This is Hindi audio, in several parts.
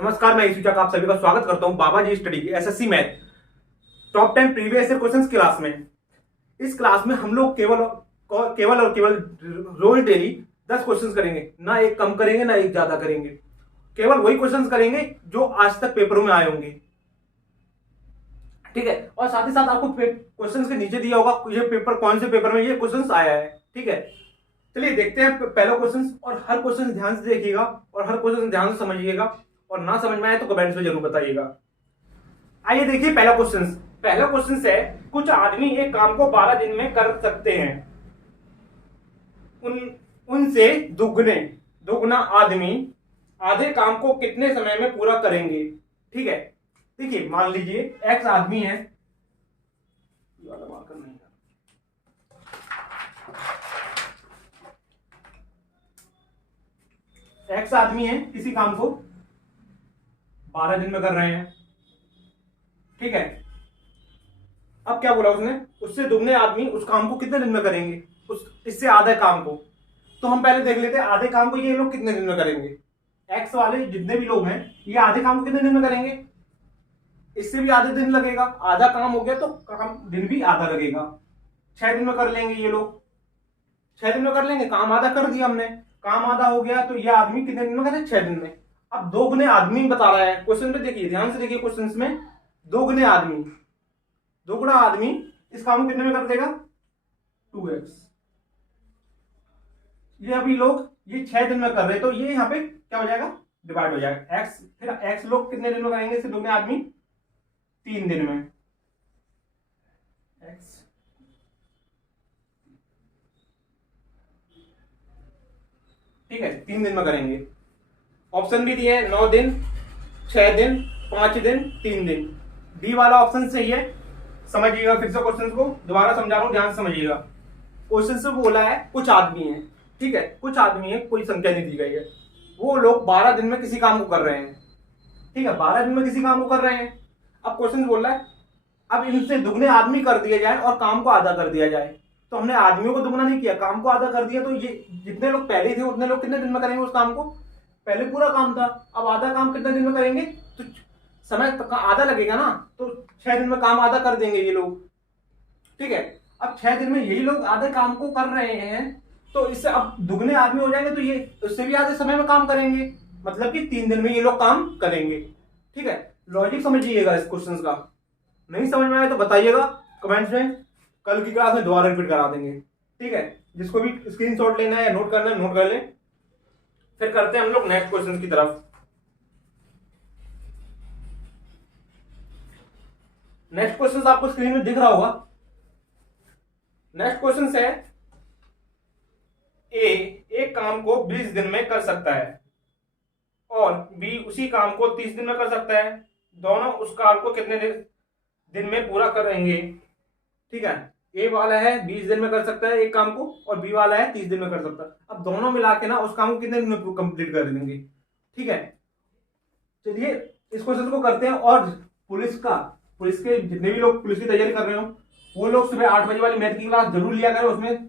नमस्कार, मैं ईशू का आप सभी का स्वागत करता हूं बाबा जी स्टडी की SSC math top 10 previous year questions class में। इस क्लास में हम लोग केवल रोज डेली 10 क्वेश्चंस करेंगे, ना एक कम करेंगे ना एक ज्यादा करेंगे। केवल वही क्वेश्चंस करेंगे जो आज तक पेपरों में आए होंगे, ठीक है। और साथ ही साथ आपको क्वेश्चंस के नीचे दिया होगा ये पेपर कौन से पेपर में ये क्वेश्चंस आया है, ठीक है। चलिए देखते हैं पहला क्वेश्चन, और हर क्वेश्चन ध्यान से देखिएगा और हर क्वेश्चन ध्यान से समझिएगा, और ना समझ में आए तो कमेंट्स में जरूर बताइएगा। आइए देखिए पहला क्वेश्चन है, कुछ आदमी एक काम को 12 दिन में कर सकते हैं, उनसे दुगना आदमी आधे काम को कितने समय में पूरा करेंगे, ठीक है। देखिए मान लीजिए एक्स आदमी है, एक्स आदमी है, किसी काम को 12 दिन में कर रहे हैं, ठीक है। अब क्या बोला उसने, उससे दुगने आदमी उस काम को कितने दिन में करेंगे, इससे आधे काम को। तो हम पहले देख लेते हैं आधे काम को ये लोग कितने दिन में करेंगे। एक्स वाले जितने भी लोग हैं ये आधे काम को कितने दिन में करेंगे, इससे भी आधे दिन लगेगा, आधा काम हो गया तो काम दिन भी आधा लगेगा। 6 दिन में कर लेंगे ये लोग, 6 दिन में कर लेंगे, काम आधा कर दिया हमने, काम आधा हो गया तो ये आदमी कितने दिन में करे, 6 दिन में। अब दोगुने आदमी बता रहा है क्वेश्चन में, देखिए ध्यान से देखिए क्वेश्चन में, दोगुना आदमी इस काम को कितने में कर देगा, 2x। ये अभी लोग ये 6 दिन में कर रहे हैं तो ये यहाँ पे क्या हो जाएगा, डिवाइड हो जाएगा x। फिर x लोग कितने दिन में करेंगे, इससे दोगुने आदमी 3 दिन में, x ठीक है 3 दिन में करेंगे। ऑप्शन भी दिए 9 दिन, 6 दिन, 5 दिन, 3 दिन। डी वाला ऑप्शन सही है। समझिएगा फिर से क्वेश्चन को, दोबारा समझा रहा हूं, ध्यान से समझिएगा। क्वेश्चन से बोला है कुछ आदमी है, ठीक है, कुछ आदमी है, कोई संख्या नहीं दी गई है, वो लोग 12 दिन में किसी काम को कर रहे हैं, ठीक है, 12 दिन में किसी काम को कर रहे हैं। अब क्वेश्चन बोल रहा है अब इनसे दुगने आदमी कर दिए जाए और काम को आधा कर दिया जाए। तो हमने आदमियों को दुगना नहीं किया, काम को आधा कर दिया, तो ये जितने लोग पहले थे उतने लोग कितने दिन में करेंगे उस काम को, पहले पूरा काम था, अब आधा काम कितने दिन में करेंगे, तो समय आधा लगेगा ना, तो 6 दिन में काम आधा कर देंगे ये लोग, ठीक है। अब 6 दिन में यही लोग आधे काम को कर रहे हैं, तो इससे अब दुगने आदमी हो जाएंगे तो ये उससे भी आधे समय में काम करेंगे, मतलब कि 3 दिन में ये लोग काम करेंगे, ठीक है। लॉजिक समझिएगा इस क्वेश्चन का, नहीं समझ में आए तो बताइएगा कमेंट्स में, कल की क्लास में दोबारा रिपीट करा देंगे, ठीक है। जिसको भी स्क्रीनशॉट लेना है या नोट करना है नोट कर ले। फिर करते हैं हम लोग नेक्स्ट क्वेश्चन की तरफ। नेक्स्ट क्वेश्चन आपको स्क्रीन में दिख रहा होगा। नेक्स्ट क्वेश्चन है, ए एक काम को 20 दिन में कर सकता है और बी उसी काम को 30 दिन में कर सकता है, दोनों उस काम को कितने दिन में पूरा करेंगे, ठीक है। ए वाला है 20 दिन में कर सकता है एक काम को, और बी वाला है 30 दिन में कर सकता है। अब दोनों मिला के ना उस काम को कितने दिन में कंप्लीट कर देंगे, ठीक है। चलिए इस क्वेश्चन को करते हैं। और पुलिस के जितने भी लोग पुलिस की तैयारी कर रहे हो वो लोग सुबह 8 बजे वाली मैथ की क्लास जरूर लिया करें, उसमें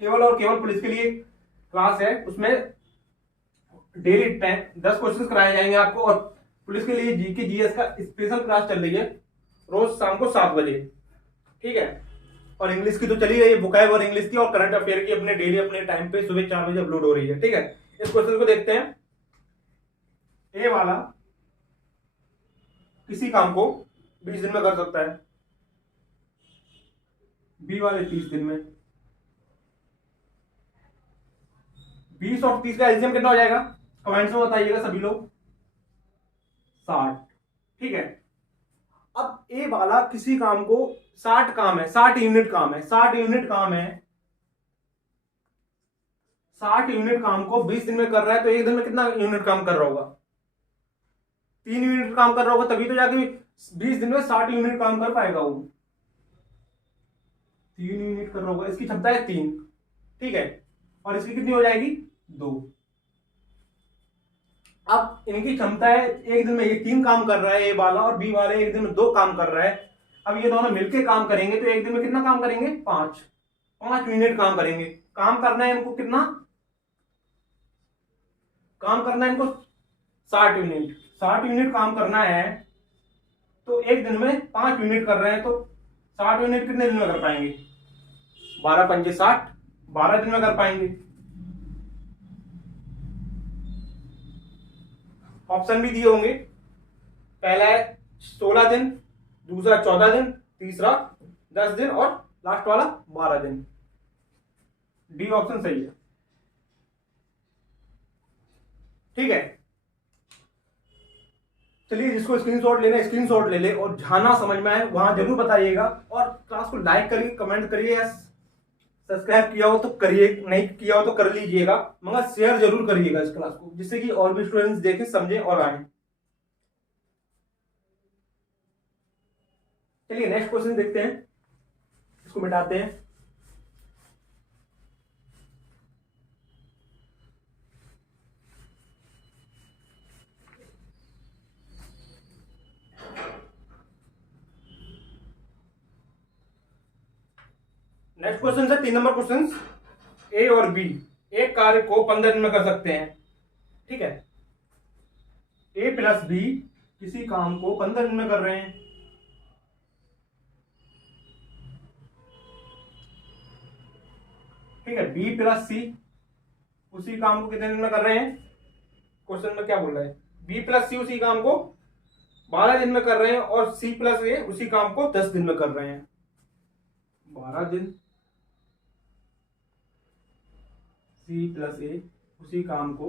केवल और केवल पुलिस के लिए क्लास है, उसमें डेली 10 क्वेश्चन कराए जाएंगे आपको, और पुलिस के लिए जीके जीएस का स्पेशल क्लास चल रही है रोज शाम को 7 बजे, ठीक है। और इंग्लिश की तो चली रही है, बुकायब और इंग्लिश की और करंट अफेयर की अपने डेली अपने टाइम पे सुबह 4 बजे अपलोड हो रही है, ठीक है। इस क्वेश्चन को देखते हैं। ए वाला किसी काम को 20 दिन में कर सकता है, बी वाले 30 दिन में। 20 और 30 का एलसीएम कितना हो जाएगा, कमेंट्स में बताइएगा सभी लोग, 60, ठीक है। अब ए वाला किसी काम को 60 काम है, 60 यूनिट काम है, 60 यूनिट काम है, 60 यूनिट काम को 20 दिन में कर रहा है, तो एक दिन में कितना यूनिट काम कर रहा होगा, 3 यूनिट काम कर रहा होगा, तभी तो जाके 20 दिन में 60 यूनिट काम कर पाएगा वो, 3 यूनिट कर रहा होगा, इसकी क्षमता है 3, ठीक है। और इसकी कितनी हो जाएगी, 2। अब इनकी क्षमता है एक दिन में ये 3 काम कर रहा है ए वाला, और बी वाले एक दिन में 2 काम कर रहा है। अब ये दोनों मिलके काम करेंगे तो एक दिन में कितना काम करेंगे, 5 यूनिट काम करेंगे। काम करना है इनको कितना, काम करना है इनको 60 यूनिट, 60 यूनिट काम करना है तो एक दिन में 5 यूनिट कर रहे हैं, तो 60 यूनिट कितने दिन में कर पाएंगे? 12 पंजे 60, 12 दिन में कर पाएंगे। ऑप्शन भी दिए होंगे, पहला है 16 दिन, दूसरा 14 दिन, तीसरा 10 दिन और लास्ट वाला 12 दिन। डी ऑप्शन सही है। ठीक है, चलिए जिसको स्क्रीनशॉट लेना स्क्रीनशॉट ले ले, और जहां ना समझ में आए वहां जरूर बताइएगा, और क्लास को लाइक करिए, कमेंट करिए, या सब्सक्राइब किया हो तो करिए, नहीं किया हो तो कर लीजिएगा, मगर शेयर जरूर करिएगा इस क्लास को, जिससे कि और भी स्टूडेंट्स देखें, समझें और आए। चलिए नेक्स्ट क्वेश्चन देखते हैं, इसको मिटाते हैं। नेक्स्ट क्वेश्चन है 3 नंबर क्वेश्चन। ए और बी एक कार्य को 15 दिन में कर सकते हैं। ठीक है, ए प्लस बी किसी काम को 15 दिन में कर रहे हैं। ठीक है, बी प्लस सी उसी काम को कितने दिन में कर रहे हैं? क्वेश्चन में क्या बोल रहा है? बी प्लस सी उसी काम को 12 दिन में कर रहे हैं, और सी प्लस ए उसी काम को 10 दिन में कर रहे हैं। 12 दिन, सी प्लस ए उसी काम को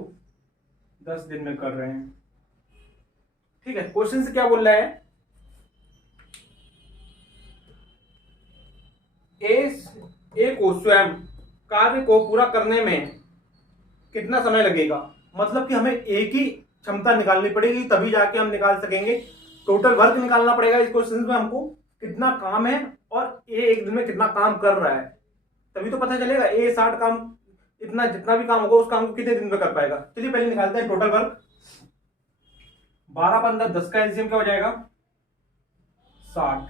10 दिन में कर रहे हैं। ठीक है, क्वेश्चन से क्या बोल रहा है? ए को स्वयं कार्य को पूरा करने में कितना समय लगेगा? मतलब कि हमें एक ही क्षमता निकालनी पड़ेगी, तभी जाके हम निकाल सकेंगे। टोटल वर्क निकालना पड़ेगा इस क्वेश्चन में हमको, कितना काम है और ए एक दिन में कितना काम कर रहा है, तभी तो पता चलेगा ए 60 काम, इतना जितना भी काम होगा उस काम को कितने दिन में कर पाएगा। चलिए पहले निकालते हैं टोटल वर्क। 12 15 10 का एलसीएम क्या हो जाएगा? 60।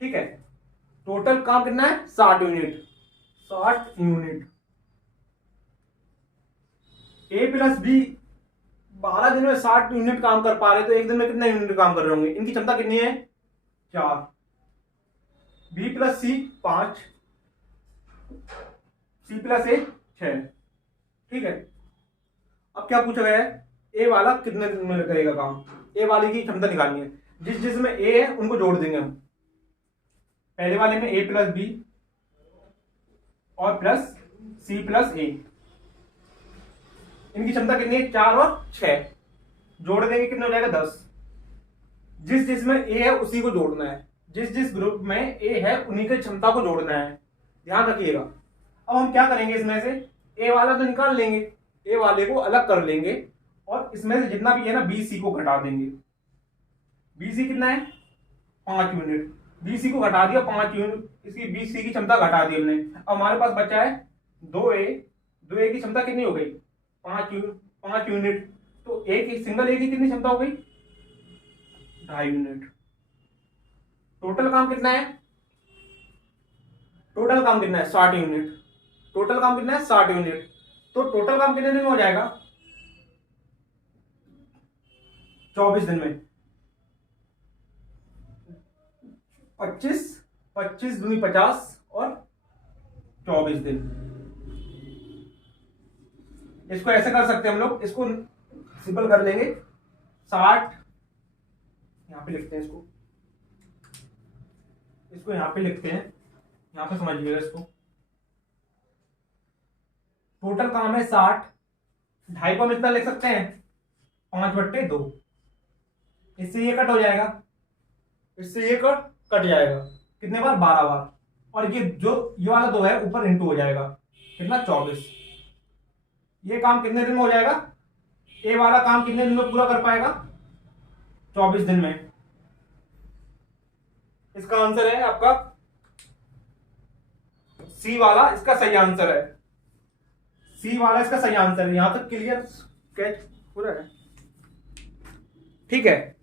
ठीक है, टोटल काम कितना है? 60 यूनिट। 60 यूनिट। ए प्लस बी 12 दिन में 60 यूनिट काम कर पा रहे, तो एक दिन में कितने यूनिट काम कर रहे होंगे? इनकी क्षमता कितनी है? 4। बी प्लस सी 5, सी प्लस ए 6। ठीक है, अब क्या पूछा गया है? ए वाला कितने दिन में करेगा काम? ए वाले की क्षमता निकालनी है। जिसमें ए है उनको जोड़ देंगे हम। पहले वाले में ए प्लस बी और प्लस सी प्लस ए, इनकी क्षमता कितनी है? 4 और 6, जोड़ देंगे कितना हो जाएगा? 10। जिसमें ए है उसी को जोड़ना है, जिस ग्रुप में ए है उन्हीं की क्षमता को जोड़ना है, ध्यान रखिएगा। अब हम क्या करेंगे, इसमें से ए वाला तो निकाल लेंगे, ए वाले को अलग कर लेंगे, और इसमें से जितना भी है ना बी सी को घटा देंगे। बी सी कितना है? 5 यूनिट। बी सी को घटा दिया 5 यूनिट, इसकी बी सी की क्षमता घटा दी हमने। अब हमारे पास बचा है 2a। 2a की क्षमता कितनी हो गई? 5 यूनिट। तो एक सिंगल ए की कितनी क्षमता हो गई? 2.5 यूनिट। टोटल काम कितना है? टोटल काम कितना है? 60 यूनिट। टोटल काम कितना है? 60 यूनिट। तो टोटल काम कितने दिन में हो जाएगा? 24 दिन में। 25 दूनी 50 और 24 दिन। इसको ऐसे कर सकते हैं हम लोग, इसको सिंपल कर लेंगे। 60 यहां पे लिखते हैं, इसको यहां पे लिखते हैं, यहां पे समझिएगा इसको। टोटल काम है 60, 2.5 को हम इतना लिख सकते हैं 5/2। इससे ये कट हो जाएगा, इससे ये कट जाएगा कितने बार? 12 बार। और ये वाला 2 है ऊपर इंटू हो जाएगा, कितना? 24। ये काम कितने दिन में हो जाएगा? ए वाला काम कितने दिन में पूरा कर पाएगा? 24 दिन में। इसका आंसर है आपका सी वाला, इसका सही आंसर है। सी वाला इसका सही आंसर है। यहां तक क्लियर कैच पूरा है? ठीक है,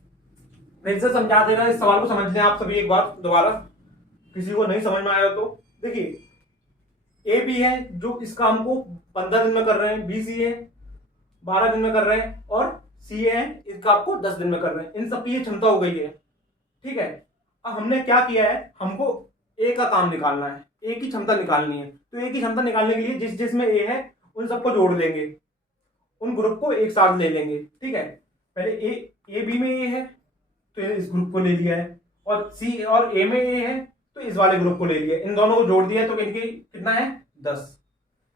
फिर से समझा दे रहा है, इस सवाल को समझ लें आप सभी एक बार दोबारा, किसी को नहीं समझ में आया तो देखिए ए बी है जो इस काम को 15 दिन में कर रहे हैं, बी सी है 12 दिन में कर रहे हैं, और सी है इस काम को 10 दिन में कर रहे हैं। इन सबकी ये क्षमता हो गई है। ठीक है, अब हमने क्या किया है, हमको ए का काम निकालना है, ए की क्षमता निकालनी है। तो ए की क्षमता निकालने के लिए जिस जिसमें ए है उन सबको जोड़ लेंगे, उन ग्रुप को एक साथ ले लेंगे। ठीक है, पहले ए बी में ए है तो इस ग्रुप को ले लिया है, और सी और ए में ए है तो इस वाले ग्रुप को ले लिया। इन दोनों को जोड़ दिया तो इनकी कितना है 10।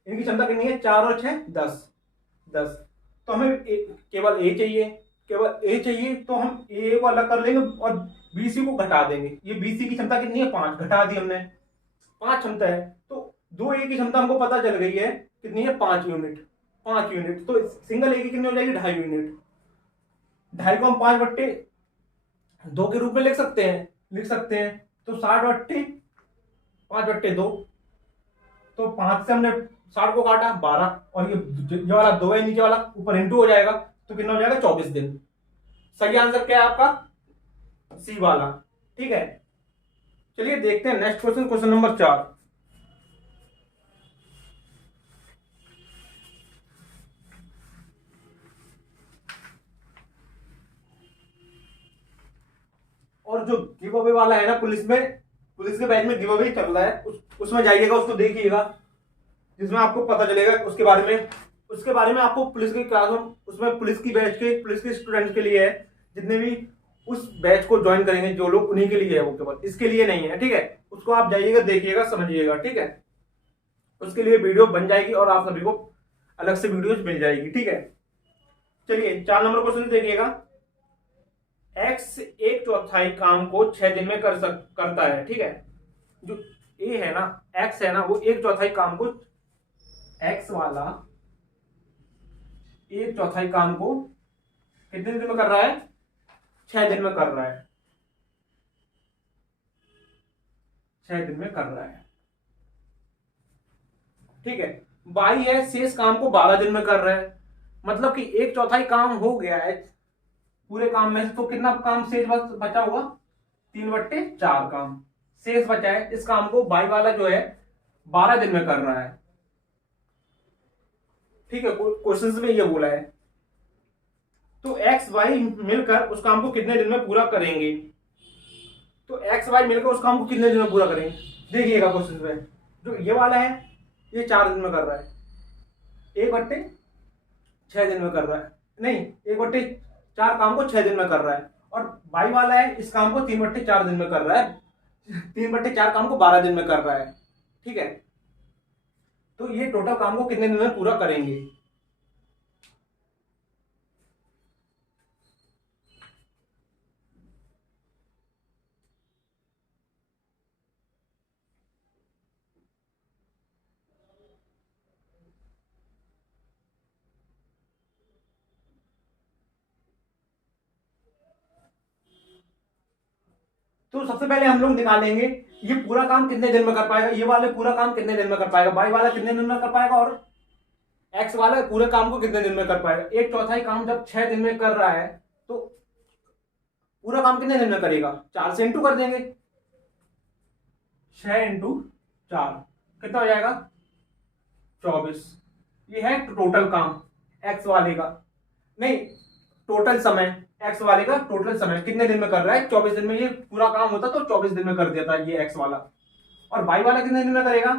इनकी क्षमता कितनी है 4 और 6 10। तो हमें केवल ए चाहिए, केवल ए चाहिए, तो हम ए को अलग कर लेंगे और बीसी को घटा देंगे। ये बीसी की क्षमता कितनी है 5, घटा दी हमने, 5 क्षमता है। तो 2 ए की क्षमता हमको पता चल गई है कितनी है 5 यूनिट। 5 यूनिट तो सिंगल ए की कितनी हो जाएगी 2.5 यूनिट। 2.5 को हम 5/2 के रूप में लिख सकते हैं। तो 60/5/2, तो 5 से हमने 60 को काटा 12, और ये वाला 2 है नीचे वाला, ऊपर इंटू हो जाएगा तो कितना हो जाएगा 24 दिन। सही आंसर क्या है आपका सी वाला। ठीक है, चलिए देखते हैं नेक्स्ट क्वेश्चन, क्वेश्चन नंबर 4। और जो गिव अवे वाला है ना, पुलिस के बैच में गिव अवे चल रहा है, उसमें जाइएगा, उसको देखिएगा, जिसमें आपको पता चलेगा उसके बारे में आपको पुलिस की क्लास में, उसमें पुलिस के स्टूडेंट्स के लिए है, जितने भी उस बैच को ज्वाइन करेंगे जो लोग, उन्हीं के लिए है वो, केवल इसके लिए नहीं है। ठीक है, उसको आप जाइएगा, देखिएगा, समझिएगा। ठीक है, उसके लिए वीडियो बन जाएगी और आप सभी को अलग से वीडियो मिल जाएगी। ठीक है, चलिए 4 नंबर क्वेश्चन देखिएगा। एक्स 1/4 काम को 6 दिन में करता है। ठीक है, जो ए है ना, एक्स है ना, वो 1/4 काम को, एक्स वाला 1/4 काम को कितने दिन में कर रहा है 6 दिन में कर रहा है। 6 दिन में कर रहा है। ठीक है, बाई है शेष काम को 12 दिन में कर रहा है। मतलब कि 1/4 काम हो गया है पूरे काम में, तो कितना काम शेष बचा हुआ 3/4 काम शेष बचा है। इस काम को बाई वाला जो है 12 दिन में कर रहा है। ठीक है, क्वेश्चन में ये बोला है। तो एक्स वाई मिलकर उस काम को कितने दिन में पूरा करेंगे। तो एक्स वाई मिलकर उस काम को कितने दिन में पूरा करेंगे, देखिएगा क्वेश्चन में। जो ये वाला है ये 4 दिन में कर रहा है, 1/6 दिन में कर रहा है, नहीं 1/4 काम को 6 दिन में कर रहा है। और बाई वाला है इस काम को 3/4 दिन में कर रहा है, 3/4 काम को 12 दिन में कर रहा है। ठीक है, तो ये टोटल काम को कितने दिन में पूरा करेंगे। तो सबसे पहले हम लोग निकालेंगे ये पूरा काम कितने दिन में कर पाएगा, ये वाले पूरा काम कितने दिन में कर पाएगा, बाई वाला कितने दिन में कर पाएगा, और एक्स वाला पूरे काम को कितने दिन में कर पाएगा। 1/4 काम जब 6 दिन में कर रहा है तो पूरा काम कितने दिन में करेगा, 4 से इंटू कर देंगे, 6 × 4 कितना हो जाएगा 24। ये है टोटल काम एक्स वाले का, नहीं टोटल समय एक्स वाले का, टोटल समय कितने दिन में कर रहा है 24 दिन में। ये पूरा काम होता तो 24 दिन में कर देता है ये एक्स वाला। और बाई वाला कितने दिन में करेगा,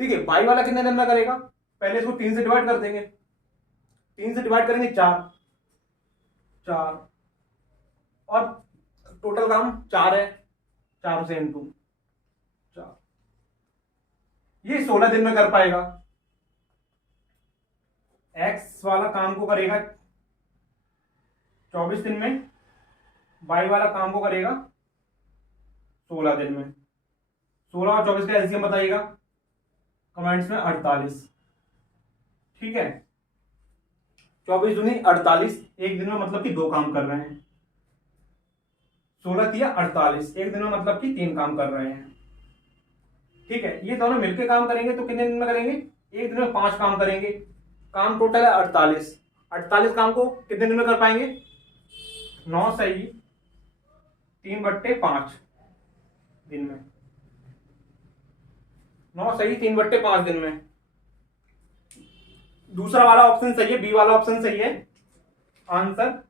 ठीक है, बाई वाला कितने दिन में करेगा, पहले इसको 3 से डिवाइड कर देंगे, 3 से डिवाइड करेंगे 4 और टोटल काम 4 है, 4 से इंटू 4, ये 16 दिन में कर पाएगा। एक्स वाला काम को करेगा 24 दिन में, बाई वाला काम को करेगा 16 दिन में। 16 और 24 का एलसीएम बताइएगा कमेंट्स में 48। ठीक है, 24 दूनी 48, एक दिन में मतलब कि 2 काम कर रहे हैं। 16 या 48, एक दिन में मतलब कि 3 काम कर रहे हैं। ठीक है, ये दोनों मिलकर काम करेंगे तो कितने दिन में करेंगे, एक दिन में 5 काम करेंगे। काम टोटल है 48, 48 काम को कितने दिन में कर पाएंगे, 9 सही 3/5 दिन में। 9 सही, 3/5 दिन में। दूसरा वाला ऑप्शन सही है, बी वाला ऑप्शन सही है आंसर।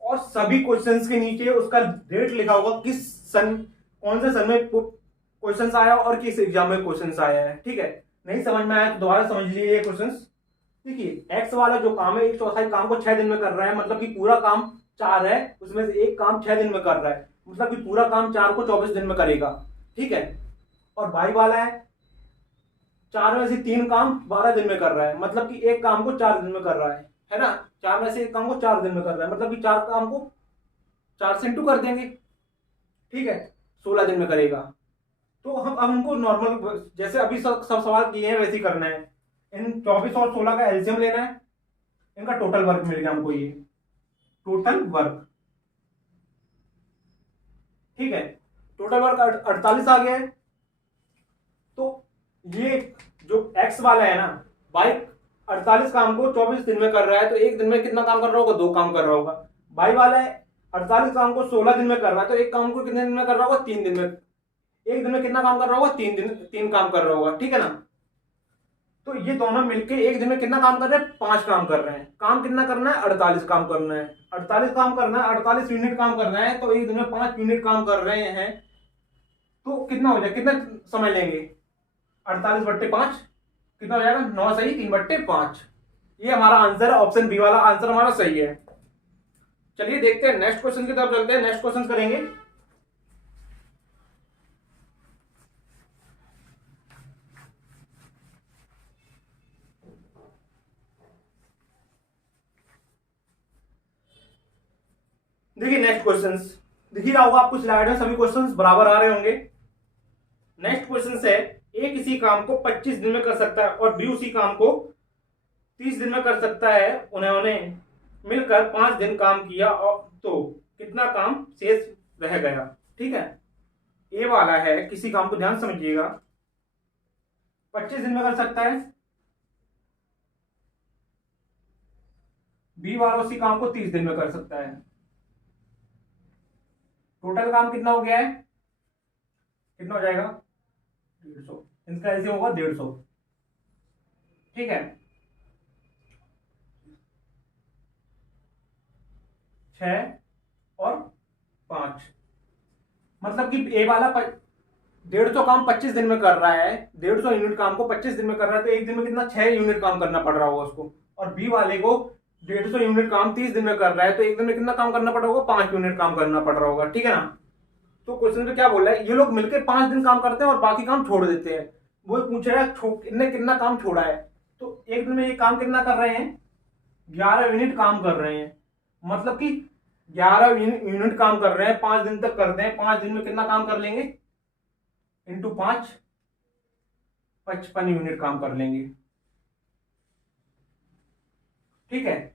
और सभी क्वेश्चंस के नीचे उसका डेट लिखा होगा, किस सन, कौन से सन में क्वेश्चंस आया और किस एग्जाम में क्वेश्चंस आया है। ठीक है, नहीं समझ में आया तो दोबारा समझ लीजिए ये क्वेश्चंस। देखिए एक्स वाला जो काम है, 1/4 काम को 6 दिन में कर रहा है, मतलब कि पूरा काम 4 है, उसमें से एक काम 6 दिन में कर रहा है, मतलब कि पूरा काम 4 को 24 दिन में करेगा। ठीक है, और वाई वाला है 4 में से 3 काम 12 दिन में कर रहा है, मतलब कि एक काम को 4 दिन में कर रहा है ना। 4 में से एक काम को 4 दिन में कर रहा है, मतलब कि 4 काम को 4 से इंटू कर देंगे। ठीक है, 16 दिन में करेगा। तो हम अब हमको नॉर्मल जैसे अभी सब सवाल किए हैं वैसे ही करना है। इन 24 और 16 का एलसीएम लेना है, इनका टोटल वर्क मिल गया हमको, ये टोटल वर्क। ठीक है, टोटल वर्क 48 आ गया है। तो ये जो एक्स वाला है ना, बाई 48 काम को 24 दिन में कर रहा है, तो एक दिन में कितना काम कर रहा होगा, 2 काम कर रहा होगा। बाई वाला है 48 काम को 16 दिन में कर रहा है, तो एक काम को कितने दिन में कर रहा होगा, 3 दिन में। एक दिन में कितना काम कर रहा होगा, 3 काम कर रहा होगा। ठीक है ना, तो ये दोनों मिलके एक दिन में कितना काम कर रहे हैं, 5 काम कर रहे हैं। काम कितना करना है, 48 काम करना है। 48 काम करना है, 48 यूनिट काम करना है, तो एक दिन में 5 यूनिट काम कर रहे हैं। तो कितना हो जाए, कितना समय लेंगे, 48/5 कितना हो जाएगा, 9 सही, 3/5। ये हमारा आंसर है, ऑप्शन बी वाला आंसर हमारा सही है। चलिए देखते हैं नेक्स्ट क्वेश्चन की तरफ चलते हैं, नेक्स्ट क्वेश्चन करेंगे। देखिए नेक्स्ट क्वेश्चंस दिख ही रहा होगा आपको स्लाइड में, सभी क्वेश्चंस बराबर आ रहे होंगे। नेक्स्ट क्वेश्चन है, ए किसी काम को 25 दिन में कर सकता है और बी उसी काम को 30 दिन में कर सकता है। उन्होंने मिलकर 5 दिन काम किया और तो कितना काम शेष रह गया। ठीक है, ए वाला है किसी काम को, ध्यान समझिएगा, 25 दिन में कर सकता है। बी वाला उसी काम को 30 दिन में कर सकता है। टोटल काम कितना हो गया है, कितना हो जाएगा, 150। इसका ऐसे होगा 150। ठीक है, 6 और 5, मतलब कि ए वाला 150 काम 25 दिन में कर रहा है, 150 यूनिट काम को 25 दिन में कर रहा है, तो एक दिन में कितना 6 यूनिट काम करना पड़ रहा होगा उसको। और बी वाले को 150 यूनिट काम 30 दिन में कर रहा है, तो एक दिन में कितना काम करना पड़ रहा होगा, 5 यूनिट काम करना पड़ रहा होगा। ठीक है ना, तो क्वेश्चन में क्या बोल रहा है, ये लोग मिलकर 5 दिन काम करते हैं और बाकी काम छोड़ देते हैं। वो पूछ रहा है इनने कितना काम छोड़ा है, तो एक दिन में ये काम कितना कर रहे हैं, 11 यूनिट काम कर रहे हैं, मतलब कि 11 यूनिट काम कर रहे हैं, 5 दिन तक करते हैं। 5 दिन में कितना काम कर लेंगे, इंटू 5, 55 यूनिट काम कर लेंगे। ठीक है,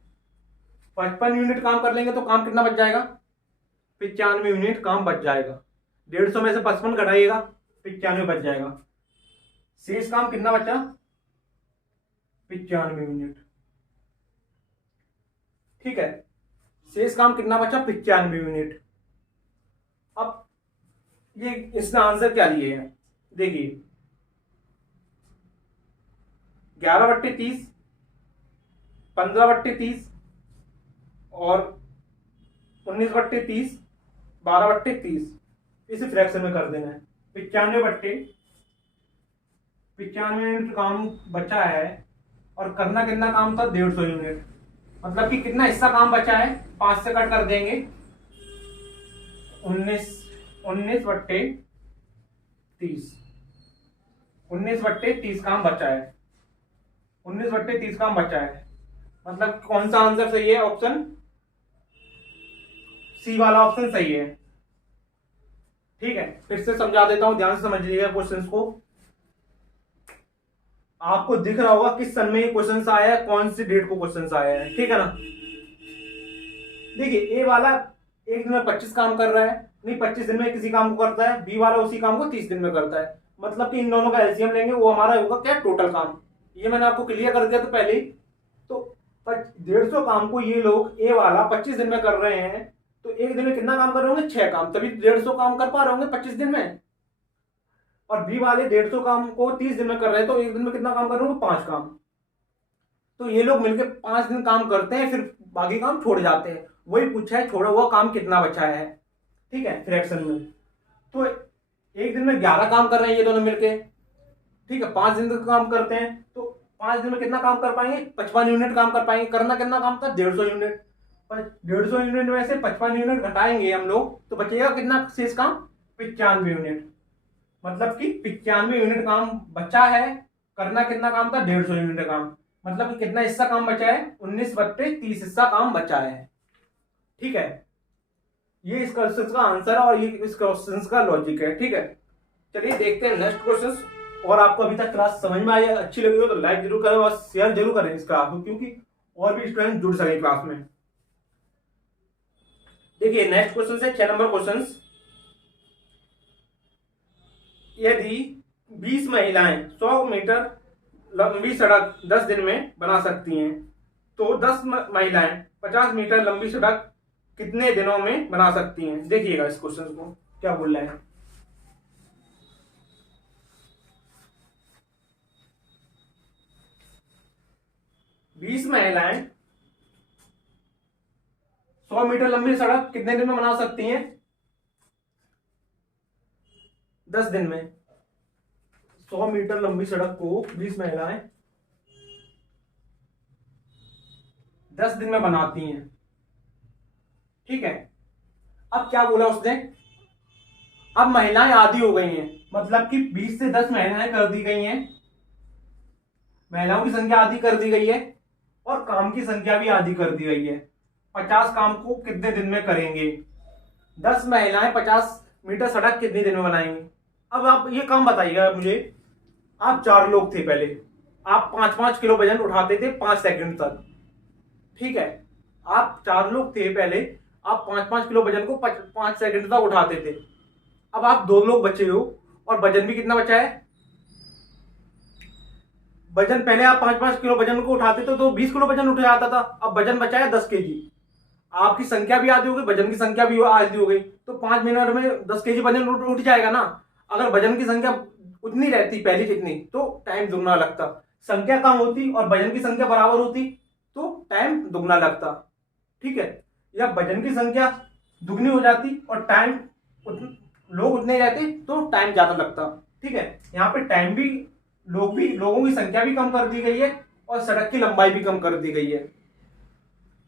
55 यूनिट काम कर लेंगे तो काम कितना बच जाएगा, 95 यूनिट काम बच जाएगा। 150 में से 55 घटाइएगा, 95 बच जाएगा। शेष काम कितना बचा, 95 यूनिट। ठीक है, शेष काम कितना बचा, 95 यूनिट। अब ये इसका आंसर क्या दिए हैं, देखिए 11/30, 15/30 और 19/30, 12/30, इसे फ्रैक्शन में कर देना है। 95 यूनिट काम बचा है और करना कितना काम था, 150 यूनिट, मतलब कि कितना हिस्सा काम बचा है, 5 से कट कर देंगे, 19/30, 19/30 काम बचा है, 19/30 काम बचा है, मतलब कौन सा आंसर सही है, ऑप्शन सी वाला ऑप्शन सही है। ठीक है, फिर से समझा देता हूं, ध्यान से समझ लीजिएगा क्वेश्चंस को। आपको दिख रहा होगा किस सन में ये क्वेश्चन आया है, कौन सी डेट को क्वेश्चन आया है। ठीक है ना, देखिए ए वाला एक दिन में 25 काम कर रहा है, नहीं 25 दिन में किसी काम को करता है। बी वाला उसी काम को 30 दिन में करता है, मतलब कि इन दोनों का एलसीएम लेंगे, वो हमारा होगा क्या, टोटल काम। ये मैंने आपको क्लियर कर दिया था पहले ही। तो 150 काम को ये लोग ए वाला 25 दिन में कर रहे हैं, तो एक दिन में कितना काम कर रहे होंगे, 6 काम, तभी 150 काम कर पा रहे होंगे 25 दिन में। और बी वाले 150 काम को 30 दिन में कर रहे हैं, तो एक दिन में कितना काम कर रहे हैं? 5 काम। तो ये लोग मिलकर 5 दिन काम करते हैं, फिर बाकी काम छोड़ जाते हैं। वही पूछा है छोड़ा हुआ काम कितना बचा है। ठीक है, फ्रैक्शन में। तो एक दिन में 11 काम कर रहे हैं ये दोनों मिलके। ठीक है, 5 दिन का काम करते हैं, तो 5 दिन में कितना काम कर पाएंगे? 55 यूनिट काम कर पाएंगे। करना कितना काम था? 150 यूनिट। पर 150 यूनिट में से 55 यूनिट घटाएंगे हम लोग, तो बचेगा कितना शेष काम? 95 यूनिट। मतलब कि 95 यूनिट काम बचा है। करना कितना काम था? 150 यूनिट काम। मतलब कि कितना हिस्सा काम बचा है? 19/30 हिस्सा काम बचा है। ठीक है, ये इस क्वेश्चन का आंसर है और ये इस क्वेश्चन का लॉजिक है। ठीक है, चलिए देखते हैं नेक्स्ट क्वेश्चन। और आपको अभी तक क्लास समझ में आई, अच्छी लगी हो तो लाइक जरूर करें और शेयर जरूर करें इस क्लास को, क्योंकि और भी स्टूडेंट जुड़ सके क्लास में। देखिए नेक्स्ट क्वेश्चन है 6 नंबर क्वेश्चन। यदि 20 महिलाएं 100 मीटर लंबी सड़क 10 दिन में बना सकती हैं, तो 10 महिलाएं 50 मीटर लंबी सड़क कितने दिनों में बना सकती हैं? देखिएगा इस क्वेश्चन को क्या बोल रहा है। बीस महिलाएं 100 मीटर लंबी सड़क कितने दिन में बना सकती हैं? 10 दिन में। 100 मीटर लंबी सड़क को 20 महिलाएं 10 दिन में बनाती हैं। ठीक है, अब क्या बोला उसने? अब महिलाएं आधी हो गई हैं, मतलब कि 20 से 10 महिलाएं कर दी गई हैं। महिलाओं की संख्या आधी कर दी गई है और काम की संख्या भी आधी कर दी गई है। 50 काम को कितने दिन में करेंगे? 10 महिलाएं 50 मीटर सड़क कितने दिन में बनाएंगी? अब आप ये काम बताइएगा मुझे। आप 4 लोग थे पहले, आप 5-5 किलो वजन उठाते थे 5 सेकंड तक। ठीक है, आप 4 लोग थे पहले, आप 5-5 किलो वजन को 5 सेकंड तक उठाते थे। अब आप 2 लोग बचे हो और वजन भी कितना बचा है? वजन पहले आप 5-5 किलो वजन को उठाते थे तो 20 किलो वजन उठ जाता था। अब वजन बचा है 10 केजी। आपकी संख्या भी आधी हो गई, वजन की संख्या भी आधी हो गई, तो 5 मिनट में 10 केजी वजन उठ जाएगा ना। अगर वजन की संख्या उतनी रहती पहले जितनी, तो टाइम दुगना लगता। संख्या कम होती और वजन की संख्या बराबर होती तो टाइम दुगना लगता। ठीक है, या वजन की संख्या दुगनी हो जाती और टाइम लोग उतने रहते तो टाइम ज्यादा लगता। ठीक है, यहाँ पे टाइम भी लोगों की संख्या भी कम कर दी गई है और सड़क की लंबाई भी कम कर दी गई है।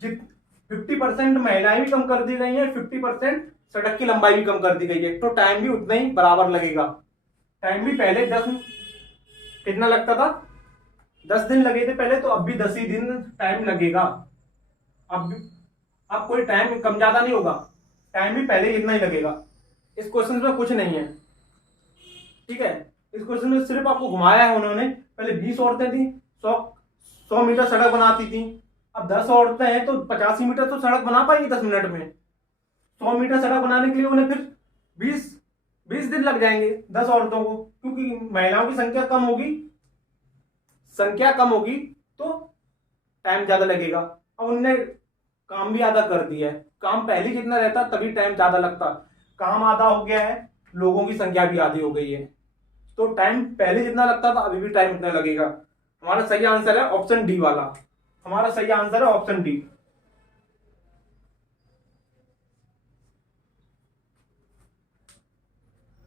50% महिलाएं भी कम कर दी गई है, 50% सड़क की लंबाई भी कम कर दी गई है, तो टाइम भी उतना ही बराबर लगेगा। टाइम भी पहले 10 कितना लगता था? 10 दिन लगे थे पहले, तो अब भी 10 ही दिन टाइम लगेगा। अब कोई टाइम कम ज्यादा नहीं होगा, टाइम भी पहले इतना ही लगेगा। इस क्वेश्चन में कुछ नहीं है। ठीक है, इस क्वेश्चन में सिर्फ आपको घुमाया है उन्होंने। पहले 20 औरतें थी, 100 मीटर सड़क बनाती थी। अब 10 औरतें हैं तो 85 मीटर तो सड़क बना पाएंगी 10 मिनट में। 100 मीटर सड़क बनाने के लिए उन्हें फिर 20 दिन लग जाएंगे 10 औरतों को, क्योंकि महिलाओं की संख्या कम होगी तो टाइम ज्यादा लगेगा। अब उनने काम भी आधा कर दिया है। काम पहले जितना रहता तभी टाइम ज्यादा लगता, काम आधा हो गया है, लोगों की संख्या भी आधी हो गई है, तो टाइम पहले जितना लगता था अभी भी टाइम उतना लगेगा। हमारा सही आंसर है ऑप्शन डी वाला। हमारा सही आंसर है ऑप्शन डी।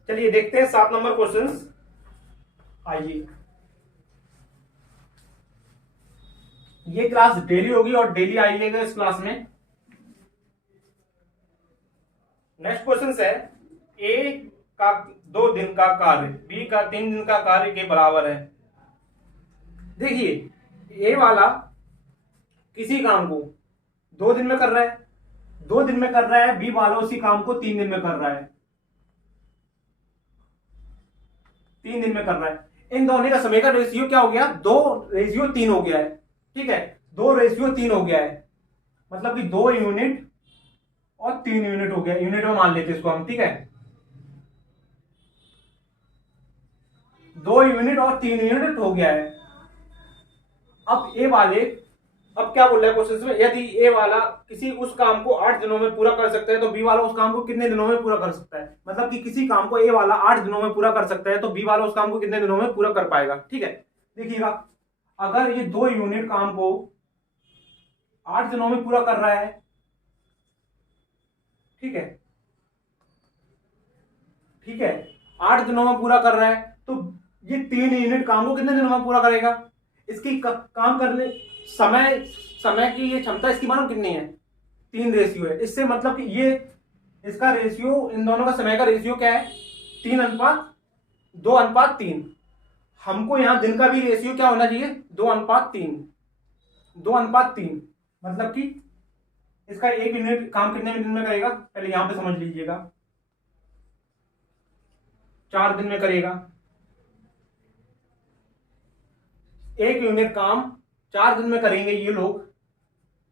चलिए देखते हैं 7 नंबर क्वेश्चन। आइए, ये क्लास डेली होगी और डेली आइएगा इस क्लास में। नेक्स्ट क्वेश्चन है, ए का 2 दिन का कार्य बी का 3 दिन का कार्य के बराबर है। देखिए ए वाला किसी काम को 2 दिन में कर रहा है, 2 दिन में कर रहा है। बी वाला उसी काम को 3 दिन में कर रहा है, 3 दिन में कर रहा है। इन दोनों का समय का रेशियो क्या हो गया? 2:3 हो गया है। ठीक है, 2:3 हो गया है, मतलब कि 2 यूनिट और 3 यूनिट हो गया। यूनिट में मान लेते इसको हम। ठीक है, 2 यूनिट और 3 यूनिट हो गया है। अब ए वाले अब क्या बोल रहा है क्वेश्चन में, यदि ए वाला किसी उस काम को 8 दिनों में पूरा कर सकता है तो बी वाला उस काम को कितने दिनों में पूरा कर सकता है। मतलब कि किसी काम को ए वाला 8 दिनों में पूरा कर सकता है तो बी वाला उस काम को कितने दिनों में पूरा कर पाएगा। ठीक है, देखिएगा, अगर ये 2 यूनिट काम को 8 दिनों में पूरा कर रहा है, ठीक है, ठीक है, 8 दिनों में पूरा कर रहा है, तो ये 3 यूनिट काम को कितने दिनों में पूरा करेगा। इसकी काम करने समय समय की ये क्षमता इसकी मालूम कितनी है, 3 रेशियो है। इससे मतलब कि ये इसका रेशियो, इन दोनों का समय का रेशियो क्या है, 3:2:3। हमको यहां दिन का भी रेशियो क्या होना चाहिए, 2:3, 2:3। मतलब कि इसका 1 यूनिट काम कितने दिन में करेगा, पहले यहां पे समझ लीजिएगा, 4 दिन में करेगा। 1 यूनिट काम 4 दिन में करेंगे ये लोग,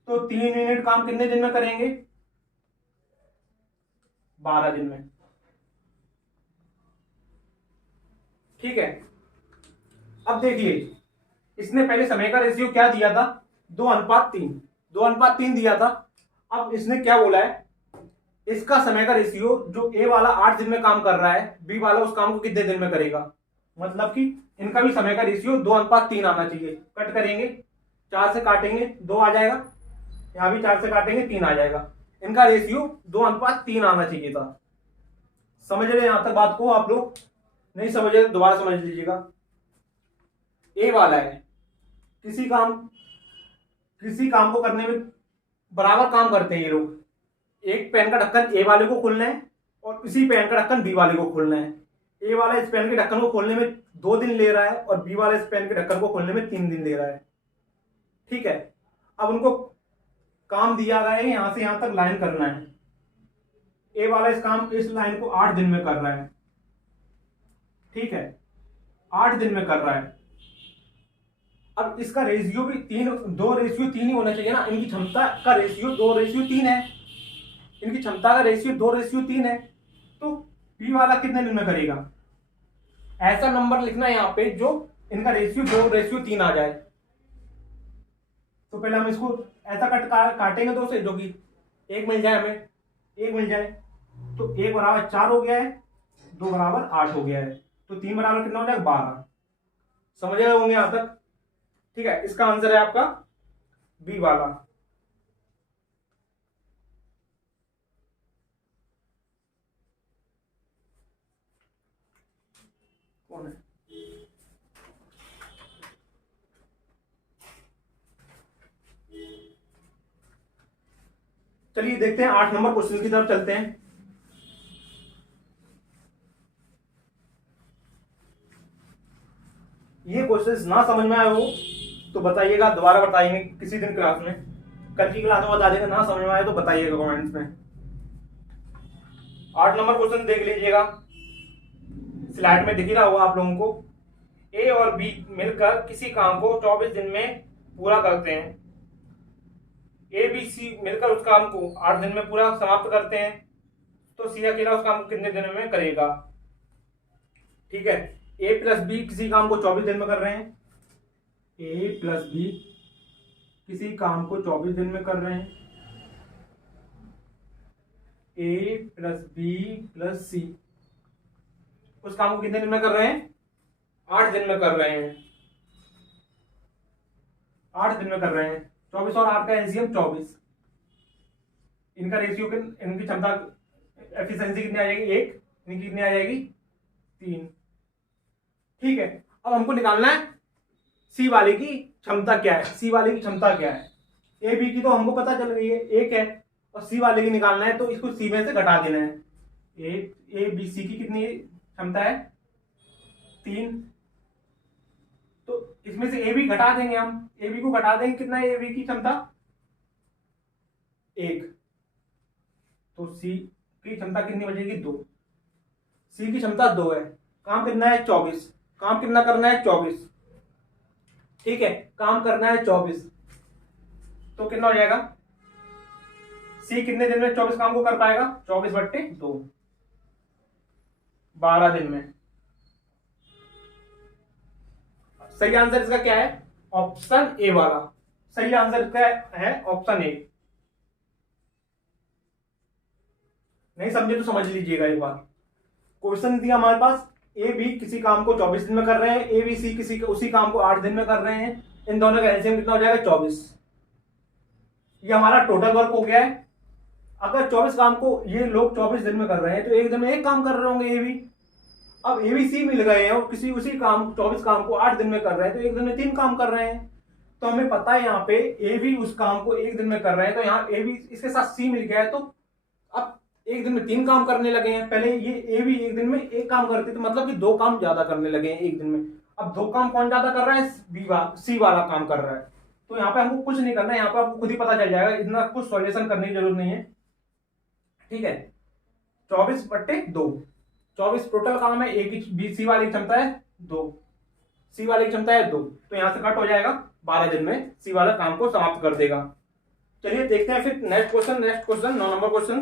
तो 3 यूनिट काम कितने दिन में करेंगे, 12 दिन में। ठीक है, अब देखिए, इसने पहले समय का रेशियो क्या दिया था, 2:3, 2:3 दिया था। अब इसने क्या बोला है, इसका समय का रेशियो जो ए वाला 8 दिन में काम कर रहा है, बी वाला उस काम को कितने दिन में करेगा। मतलब कि इनका भी समय का रेशियो 2:3 आना चाहिए। कट करेंगे, 4 से काटेंगे 2 आ जाएगा, यहां भी 4 से काटेंगे 3 आ जाएगा। इनका रेशियो 2:3 आना चाहिए था। समझ रहे यहां तक बात को आप लोग, नहीं समझ रहे दोबारा समझ लीजिएगा। ए वाला है, किसी काम को करने में बराबर काम करते हैं ये लोग। एक पेन का ढक्कन ए वाले को खोलना है और इसी पेन का ढक्कन बी वाले को खोलना है। ए वाला इस पेन के ढक्कन को खोलने में 2 दिन ले रहा है और बी वाला इस पेन के ढक्कन को खोलने में 3 दिन ले रहा है। ठीक है, अब उनको काम दिया गया है यहां से यहां तक लाइन करना है। ए वाला इस लाइन को 8 दिन में कर रहा है। ठीक है, 8 दिन में कर रहा है। अब इसका रेशियो भी 2:3 ही होना चाहिए ना। इनकी क्षमता का रेशियो 2:3 है, इनकी क्षमता का रेशियो 2:3 है, तो बी वाला कितने दिन में करेगा। ऐसा नंबर लिखना है यहां पे जो इनका रेशियो 2:3 आ जाए। तो पहले हम इसको ऐसा काटेंगे 2 से, जो कि 1 मिल जाए, हमें 1 मिल जाए, तो 1 बराबर 4 हो गया है, 2 बराबर 8 हो गया है, तो 3 बराबर कितना हो जाएगा, 12। समझ गए होंगे यहां तक। ठीक है, इसका आंसर है आपका बी वाला। कौन है, चलिए देखते हैं 8 नंबर क्वेश्चन की तरफ चलते हैं। ये क्वेश्चन ना समझ में आए हो तो बताइएगा, दोबारा बताएंगे किसी दिन क्लास में, कल की क्लास में बता देगा। ना समझ में आए तो बताइएगा कमेंट्स में। 8 नंबर क्वेश्चन देख लीजिएगा, स्लाइड में दिख ही रहा होगा आप लोगों को। ए और बी मिलकर किसी काम को 24 दिन में पूरा करते हैं। ए बी सी मिलकर उस काम को 8 दिन में पूरा समाप्त करते हैं, तो सी अकेला उस काम को कितने दिन में करेगा। ठीक है, ए प्लस बी किसी काम को 24 दिन में कर रहे हैं। ए प्लस बी किसी काम को 24 दिन में कर रहे हैं। ए प्लस बी प्लस सी उस काम को कितने दिन में कर रहे हैं, 8 दिन में कर रहे हैं। 8 दिन में कर रहे हैं। 24 और 8 का एलसीएम 24। इनका रेशियो, इनकी क्षमता एफिशिएंसी कितनी आ जाएगी, 1। इनकी कितनी आ जाएगी, 3। ठीक है, अब हमको निकालना है सी वाले की क्षमता क्या है। सी वाले की क्षमता क्या है, ए बी की तो हमको पता चल गई है 1 है, और सी वाले की निकालना है तो इसको सी में से घटा देना है। ए बी सी की कितनी क्षमता है, 3। तो इसमें से ए बी घटा देंगे, हम ए बी को घटा देंगे, कितना है ए बी की क्षमता, 1। तो सी की क्षमता कितनी बचेगी, 2। सी की क्षमता 2 है, काम कितना है, 24। काम कितना करना है, 24। ठीक है, काम करना है 24, तो कितना हो जाएगा, सी कितने दिन में 24 काम को कर पाएगा, 24/2, 12 दिन में। सही आंसर इसका क्या है, ऑप्शन ए वाला। सही आंसर क्या है? Option A. नहीं समझे तो समझ लीजिएगा एक बार। क्वेश्चन दिया हमारे पास, ए बी किसी काम को 24 दिन में कर रहे हैं, ए बी सी किसी उसी काम को 8 दिन में कर रहे हैं, इन दोनों का एलसीएम कितना हो जाएगा? 24। ये हमारा टोटल वर्क हो गया है। अगर 24 काम को ये लोग 24 दिन में कर रहे हैं तो एक दिन में एक काम कर रहे होंगे ए बी। अब ए बी सी मिल गए हैं और किसी उसी काम 24 काम को 8 दिन में कर रहे हैं तो एक दिन में 3 काम कर रहे हैं। तो हमें पता है यहाँ पे ए बी उस काम को एक दिन में कर रहे हैं, तो यहाँ ए बी इसके साथ सी मिल गया है, तो अब एक दिन में 3 काम करने लगे हैं। पहले ये ए बी एक दिन में एक काम करते थे, मतलब कि 2 काम ज्यादा करने लगे हैं एक दिन में। अब 2 काम कौन ज्यादा कर रहा है? सी वाला काम कर रहा है। तो यहाँ पे हमको कुछ नहीं करना है, यहाँ पे आपको खुद ही पता चल जाएगा, इतना कुछ सॉल्यूशन करने की जरूरत नहीं है। ठीक है, 24/2, 24 टोटल काम है, ए की बी सी वाली क्षमता है 2, सी वाली क्षमता है 2, तो यहां से कट हो जाएगा, 12 दिन में सी वाला काम को समाप्त कर देगा। चलिए देखते हैं फिर next question 9 number question.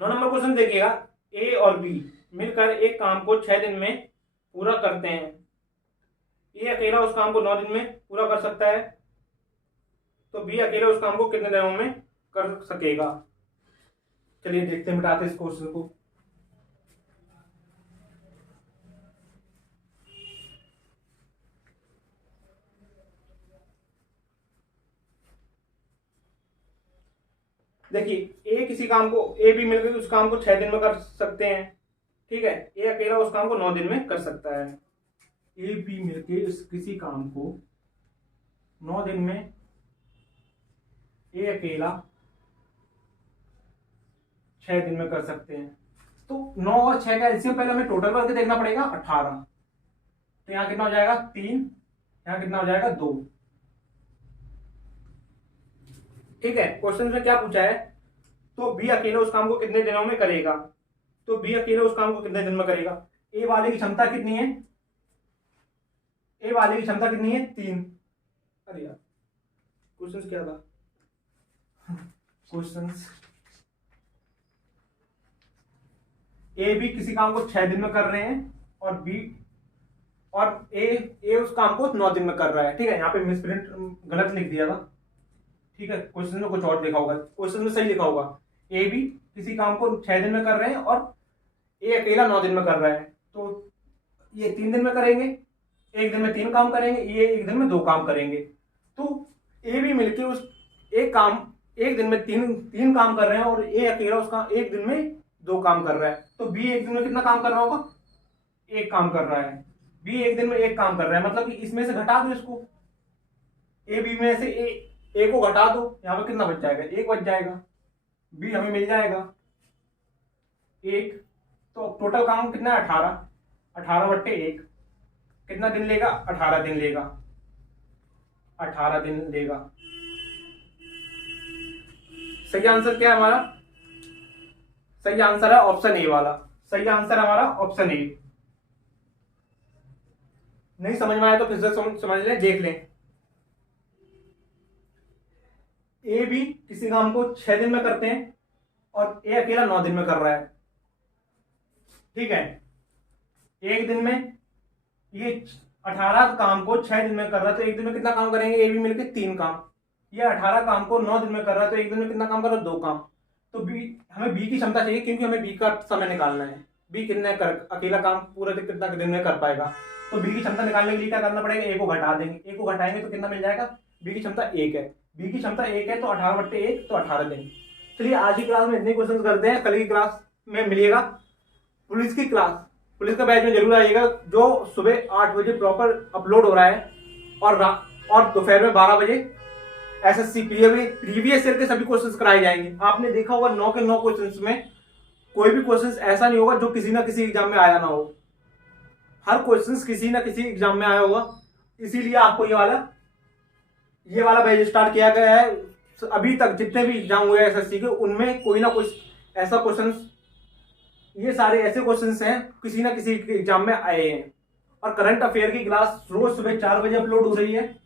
9 number question देखिएगा, ए और बी मिलकर एक काम को 6 दिन में पूरा करते हैं। ए अकेला उस काम को 9 दिन में पूरा कर सकता है, तो बी अकेला उस काम को कितने दिनों में कर सकेगा? चलिए देखते हैं, मिटाते इस क्वेश्चन को। देखिए ए किसी काम को, ए बी मिलकर उस काम को 6 दिन में कर सकते हैं। ठीक है, ए अकेला उस काम को 9 दिन में कर सकता है। ए बी मिलकर उस किसी काम को 9 दिन में, ए अकेला 6 दिन में कर सकते हैं। तो 9 और 6 का एलसीएम पहले हमें टोटल करके देखना पड़ेगा, 18। तो यहां कितना हो जाएगा? 3, यहां कितना हो जाएगा? 2। ठीक है, क्वेश्चन में क्या पूछा है? तो बी अकेले उस काम को कितने दिनों में करेगा? तो बी अकेले उस काम को कितने दिन में करेगा? ए वाले की क्षमता कितनी है? ए वाले की क्षमता कितनी है? 3। अरे यार क्वेश्चन क्या था? क्वेश्चन, ए बी किसी काम को 6 दिन में कर रहे हैं और बी और ए उस काम को 9 दिन में कर रहा है। ठीक है, यहाँ पे मिसप्रिंट गलत लिख दिया था। ठीक है, क्वेश्चन में कुछ और लिखा होगा, क्वेश्चन में सही लिखा होगा। ए बी किसी काम को 6 दिन में कर रहे हैं और ए अकेला 9 दिन में कर रहा है, तो ये 3 दिन में करेंगे, एक दिन में 3 काम करेंगे, ये एक दिन में 2 काम करेंगे। तो ए बी मिलके उस एक काम एक दिन में तीन काम कर रहे हैं और ए अकेला उसका एक दिन में 2 काम कर रहा है। तो बी एक दिन में कितना काम कर रहा होगा? 1 काम कर रहा है। बी एक दिन में 1 काम कर रहा है, मतलब कि इसमें से घटा दो इसको, ए बी में से ए को घटा दो, यहां पर कितना बच जाएगा? 1 बच जाएगा, बी हमें मिल जाएगा 1। तो टोटल काम कितना है? 18, 18/1 कितना दिन लेगा? 18 दिन लेगा, 18 दिन लेगा। सही आंसर क्या है हमारा? सही आंसर है ऑप्शन ए वाला। सही आंसर हमारा ऑप्शन ए। नहीं समझ में आया तो फिर से समझ लें, देख लें। ए बी किसी काम को 6 दिन में करते हैं और ए अकेला 9 दिन में कर रहा है। ठीक है, एक दिन में ये 18 काम को 6 दिन में कर रहा है, तो एक दिन में कितना काम करेंगे? ए बी मिलकर 3 काम। ये 18 काम को 9 दिन में कर रहा है, तो एक दिन में कितना काम कर रहा है? 2 काम। तो बी, हमें बी की क्षमता चाहिए क्योंकि हमें बी का समय निकालना है। बी कितने अकेला काम पूरा कितना दिन में कर पाएगा? तो बी की क्षमता निकालने के लिए क्या करना पड़ेगा? ए को घटा देंगे, ए को घटाएंगे तो कितना मिल जाएगा? बी की क्षमता 1 है, बी की क्षमता 1 है, तो 18/1 तो 18 दिन। चलिए आज की क्लास में इतने क्वेश्चन करते हैं, कल की क्लास में मिलिएगा पुलिस की क्लास। पुलिस का बैच में जरूर आइएगा, जो सुबह 8 बजे प्रॉपर अपलोड हो रहा है और दोपहर में 12 बजे एसएससी प्रीवियस ईयर के सभी क्वेश्चंस कराए जाएंगे। आपने देखा होगा 9 के 9 क्वेश्चंस में कोई भी क्वेश्चंस ऐसा नहीं होगा जो किसी ना किसी एग्जाम में आया ना हो। हर क्वेश्चंस किसी ना किसी एग्जाम में आया होगा, इसीलिए आपको ये वाला बैच स्टार्ट किया गया है। अभी तक जितने भी एग्जाम हुए एसएससी के, उनमें कोई ना कोई ऐसा क्वेश्चन, ये सारे ऐसे क्वेश्चंस हैं किसी ना किसी एग्जाम में आए हैं। और करंट अफेयर की क्लास रोज सुबह 4 बजे अपलोड हो रही है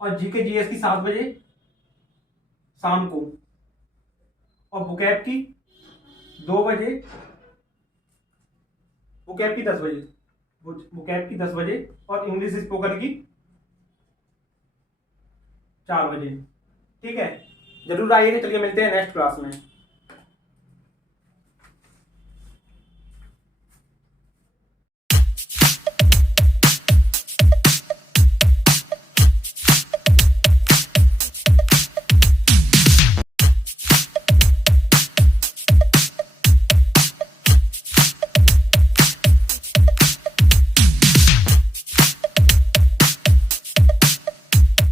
और जीके जीएस की 7 बजे शाम को, और बुकैप की 2 बजे, बुकैप की 10 बजे। वो कैब की 10 बजे और इंग्लिश स्पोकन की 4 बजे। ठीक है, जरूर आइएगा। चलिए मिलते हैं नेक्स्ट क्लास में।